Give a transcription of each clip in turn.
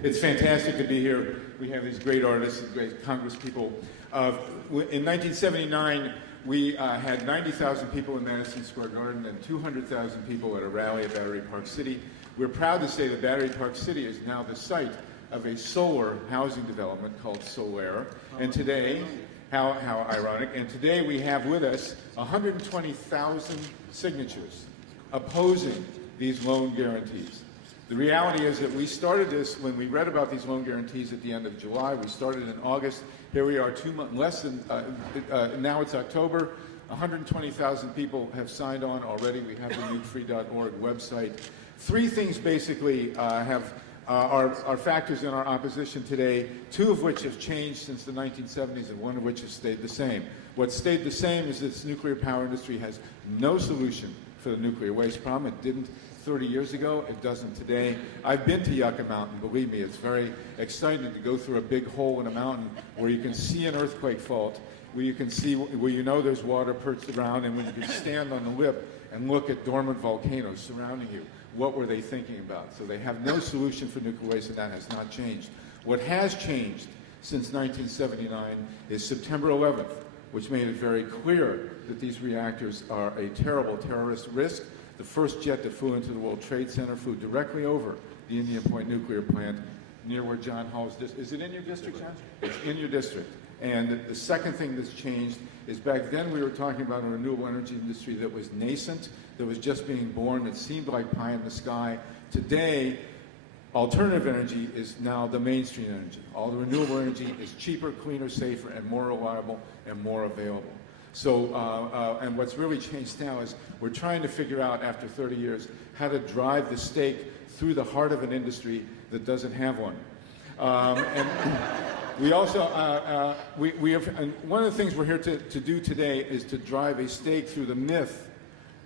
It's fantastic to be here. We have these great artists and great Congress people. In 1979, we had 90,000 people in Madison Square Garden and 200,000 people at a rally at Battery Park City. We're proud to say that Battery Park City is now the site of a solar housing development called Solaire. And today, how ironic, and today we have with us 120,000 signatures opposing these loan guarantees. The reality is that we started this when we read about these loan guarantees at the end of July. We started in August. Here we are 2 months, less than, now it's October. 120,000 people have signed on already. We have the nukefree.org website. Three things basically are factors in our opposition today, two of which have changed since the 1970s and one of which has stayed the same. What stayed the same is that this nuclear power industry has no solution for the nuclear waste problem. It didn't 30 years ago. It doesn't today. I've been to Yucca Mountain. Believe me, it's very exciting to go through a big hole in a mountain where you can see an earthquake fault, where you can see, where you know there's water perched around, and when you can stand on the lip and look at dormant volcanoes surrounding you. What were they thinking about? So they have no solution for nuclear waste, and that has not changed. What has changed since 1979 is September 11th, which made it very clear that these reactors are a terrible terrorist risk. The first jet that flew into the World Trade Center flew directly over the Indian Point nuclear plant near where John Hall's district. Is it in your district, John? It's in your district. And the second thing that's changed is back then we were talking about a renewable energy industry that was nascent, that was just being born, that seemed like pie in the sky. Today, alternative energy is now the mainstream energy. All the renewable energy is cheaper, cleaner, safer, and more reliable and more available. So, and what's really changed now is we're trying to figure out, after 30 years, how to drive the stake through the heart of an industry that doesn't have one. And we also, we have, and one of the things we're here to do today is to drive a stake through the myth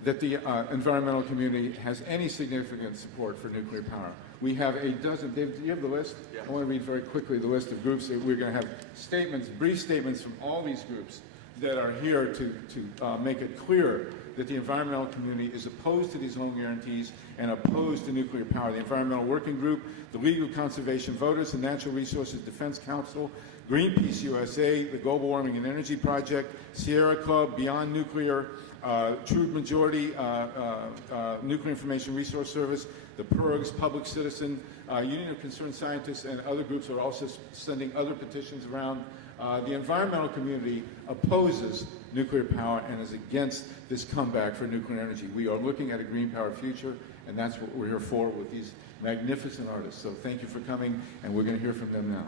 that the environmental community has any significant support for nuclear power. We have a dozen. David, do you have the list? Yeah. I want to read very quickly the list of groups that we're going to have statements, brief statements from all these groups that are here to make it clear that the environmental community is opposed to these loan guarantees and opposed to nuclear power. The Environmental Working Group, the League of Conservation Voters, the Natural Resources Defense Council, Greenpeace USA, the Global Warming and Energy Project, Sierra Club, Beyond Nuclear, True Majority, Nuclear Information Resource Service, the PIRGs, Public Citizen, Union of Concerned Scientists, and other groups are also sending other petitions around. The environmental community opposes nuclear power and is against this comeback for nuclear energy. We are looking at a green power future, and that's what we're here for with these magnificent artists. So thank you for coming, and we're going to hear from them now.